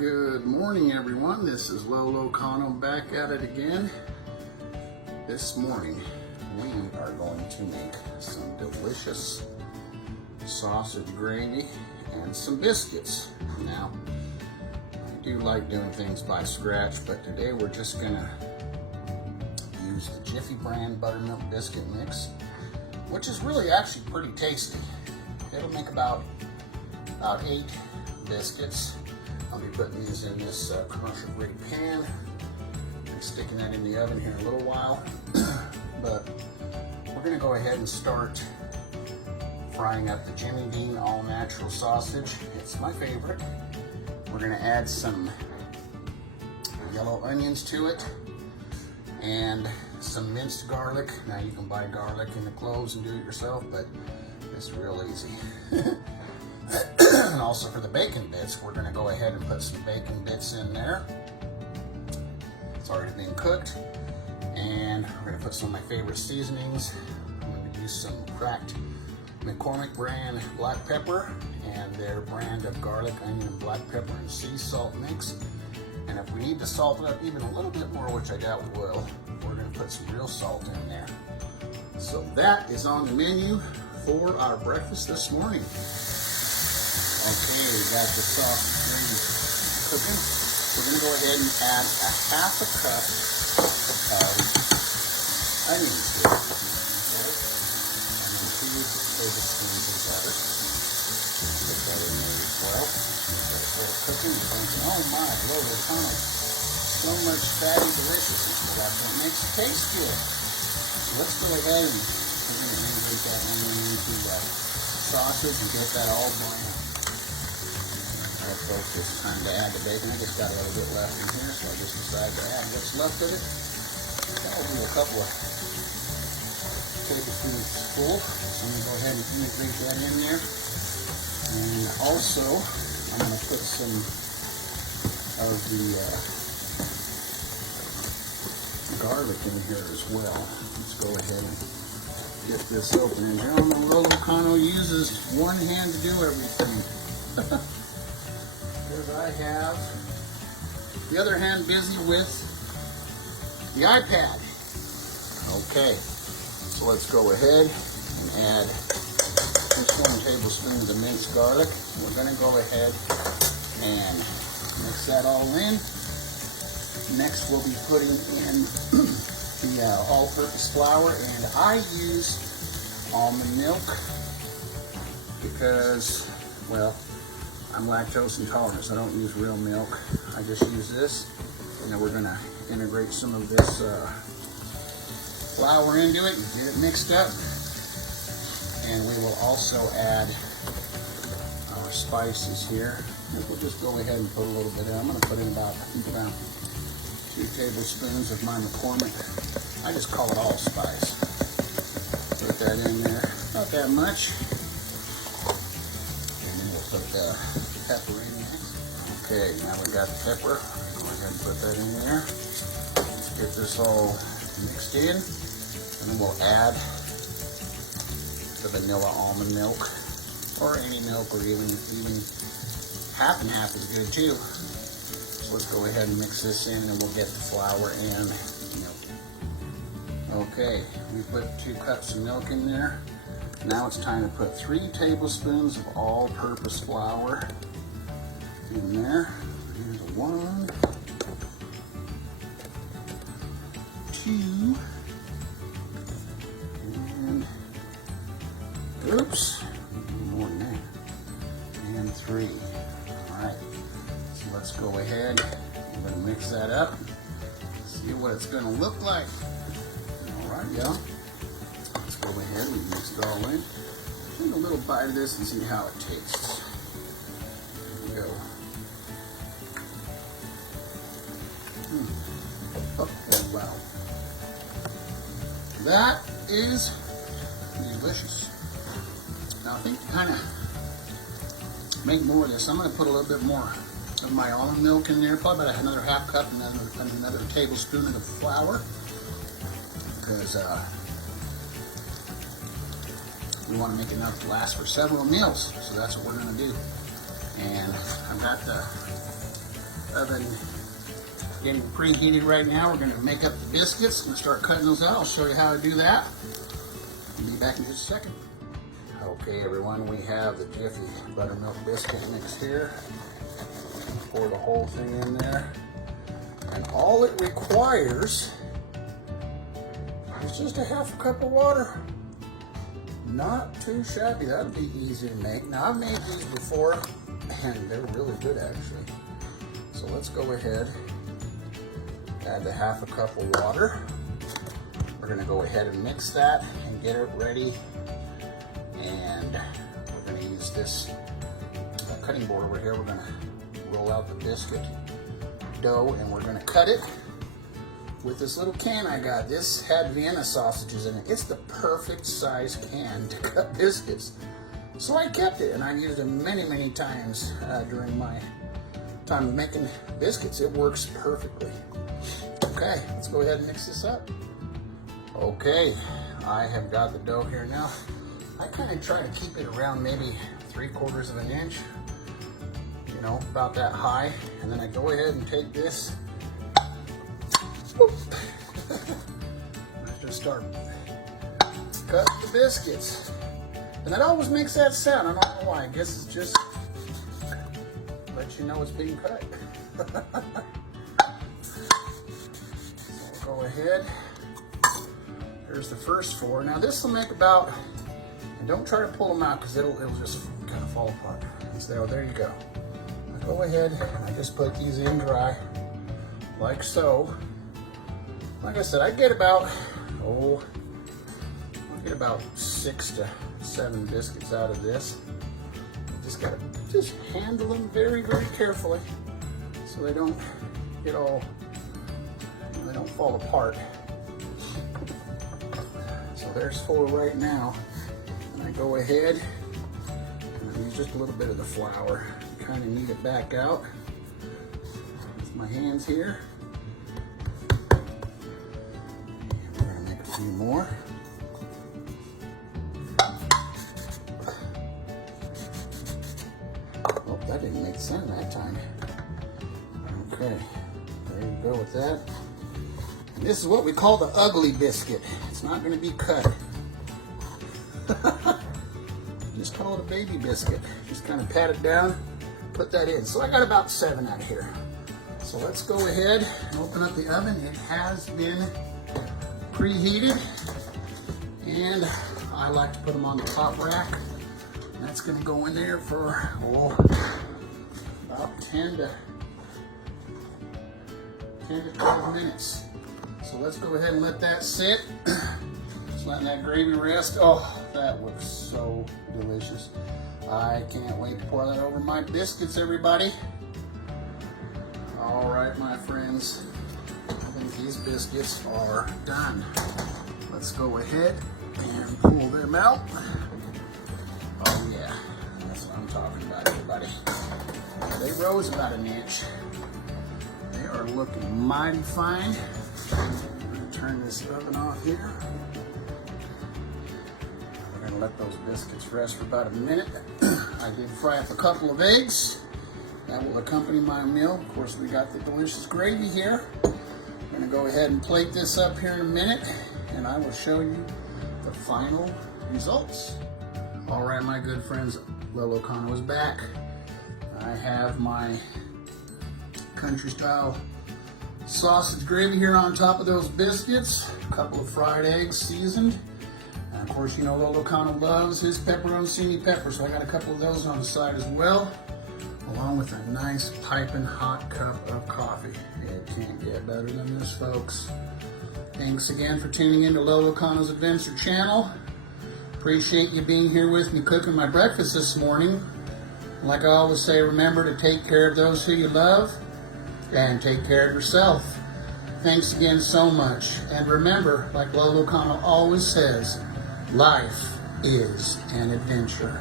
Good morning, everyone. This is Lolo Cano back at it again. This morning, we are going to make some delicious sausage gravy and some biscuits. Now, I do like doing things by scratch, but today we're just gonna use the Jiffy brand buttermilk biscuit mix, which is really actually pretty tasty. It'll make about 8 biscuits. I'll be putting these in this commercial grade pan and sticking that in the oven here in a little while. But we're gonna go ahead and start frying up the Jimmy Dean all natural sausage. It's my favorite. We're gonna add some yellow onions to it and some minced garlic. Now you can buy garlic in the cloves and do it yourself, but it's real easy. And also for the bacon bits, we're gonna go ahead and put some bacon bits in there. It's already been cooked. And we're gonna put some of my favorite seasonings. I'm gonna use some cracked McCormick brand black pepper and their brand of garlic, onion, black pepper, and sea salt mix. And if we need to salt it up even a little bit more, which I doubt we will, we're gonna put some real salt in there. So that is on the menu for our breakfast this morning. Okay, we got the sausage gravy cooking. We're gonna go ahead and add a half a cup of onions to it. Okay? And then 2 tablespoons of butter. Put that in there as well. Start cooking. You're thinking, oh my, Lolo Cano, so much fatty deliciousness. Well, that's what makes it taste good. So let's go ahead and we're gonna integrate that onion into the sausage and get that all brown. Alright folks, it's time to add the bacon. I just got a little bit left in here, so I just decided to add what's left of it. I'll do a couple of tablespoons full. So I'm going to go ahead and integrate that in there. And also, I'm going to put some of the garlic in here as well. Let's go ahead and get this open. And gentlemen, Lolo Cano uses one hand to do everything. Because I have the other hand busy with the iPad. Okay, so let's go ahead and add just 1 tablespoon of the minced garlic. We're going to go ahead and mix that all in. Next, we'll be putting in the all-purpose flour, and I use almond milk because, well, I'm lactose intolerant, so I don't use real milk. I just use this. And then we're gonna integrate some of this flour into it and get it mixed up. And we will also add our spices here. And we'll just go ahead and put a little bit in. I'm gonna put in about 2 tablespoons of my McCormick. I just call it allspice. Put that in there, not that much. Put the pepper in next. Okay, now we got the pepper. Go ahead and put that in there. Let's get this all mixed in. And then we'll add the vanilla almond milk, or any milk, or even half and half is good too. So let's go ahead and mix this in, and we'll get the flour and milk. Okay, we put 2 cups of milk in there. Now it's time to put 3 tablespoons of all-purpose flour in there. Here's 1, 2, and oops, more than that, and 3. All right, so let's go ahead and mix that up. See what it's going to look like. All right, y'all. Let's go ahead and mix it all in. Take a little bite of this and see how it tastes. Here we go. Oh, wow. That is delicious. Now I think to kind of make more of this, I'm going to put a little bit more of my almond milk in there, probably about another half cup and another tablespoon of the flour, because we want to make enough to last for several meals, so that's what we're going to do. And I've got the Oven getting preheated right now. We're going to make up the biscuits. I'm going to start cutting those out. I'll show you how to do that. I'll be back in just a second. Okay, everyone, we have the Jiffy buttermilk biscuit mix here. Pour the whole thing in there. And all it requires is just a half a cup of water. Not too shabby. That'd be easy to make. Now, I've made these before, and they're really good, actually. So let's go ahead, add the half a cup of water. We're gonna go ahead and mix that and get it ready. And we're gonna use this cutting board over here. We're gonna roll out the biscuit dough and we're gonna cut it with this little can I got. This had Vienna sausages in it. It's the perfect size can to cut biscuits. So I kept it and I've used it many, many times during my time making biscuits. It works perfectly. Okay, let's go ahead and mix this up. Okay, I have got the dough here now. I kind of try to keep it around maybe 3/4 of an inch, you know, about that high. And then I go ahead and take this. Let's just start cut the biscuits. And that always makes that sound. I don't know why. I guess it's just let you know it's being cut. So we'll go ahead. Here's the first 4. Now this will make about, and don't try to pull them out because it'll just kind of fall apart. So there you go. Now go ahead and I just put these in dry, like so. Like I said, I get about 6 to 7 biscuits out of this. Just gotta handle them very, very carefully so they don't get all, they don't fall apart. So there's 4 right now. And I go ahead and I use just a little bit of the flour. Kind of knead it back out with my hands here. We're gonna make a few more. Oh, that didn't make sense that time. Okay, there you go with that. And this is what we call the ugly biscuit. It's not going to be cut. Just call it a baby biscuit. Just kind of pat it down, put that in. So I got about 7 out of here. So let's go ahead and open up the oven. It has been preheated. And I like to put them on the top rack. That's going to go in there for about 10 to 12 minutes. So let's go ahead and let that sit. Just letting that gravy rest. Oh, that looks so delicious. I can't wait to pour that over my biscuits, everybody. All right, my friends. I think these biscuits are done. Let's go ahead and pull them out. Oh yeah, that's what I'm talking about, everybody. They rose about an inch. They are looking mighty fine. I'm going to turn this oven off here. We're going to let those biscuits rest for about a minute. I did fry up a couple of eggs. That will accompany my meal. Of course, we got the delicious gravy here. I'm going to go ahead and plate this up here in a minute, and I will show you the final results. All right, my good friends, Lolo Cano is back. I have my country style sausage gravy here on top of those biscuits. A couple of fried eggs seasoned. And of course, you know Lolo Cano loves his pepperoncini pepper, so I got a couple of those on the side as well, along with a nice piping hot cup of coffee. It can't get better than this, folks. Thanks again for tuning in to Lolo Cano's Adventure channel. Appreciate you being here with me cooking my breakfast this morning. Like I always say, remember to take care of those who you love and take care of yourself. Thanks again so much. And remember, like Lolo Cano always says, life is an adventure.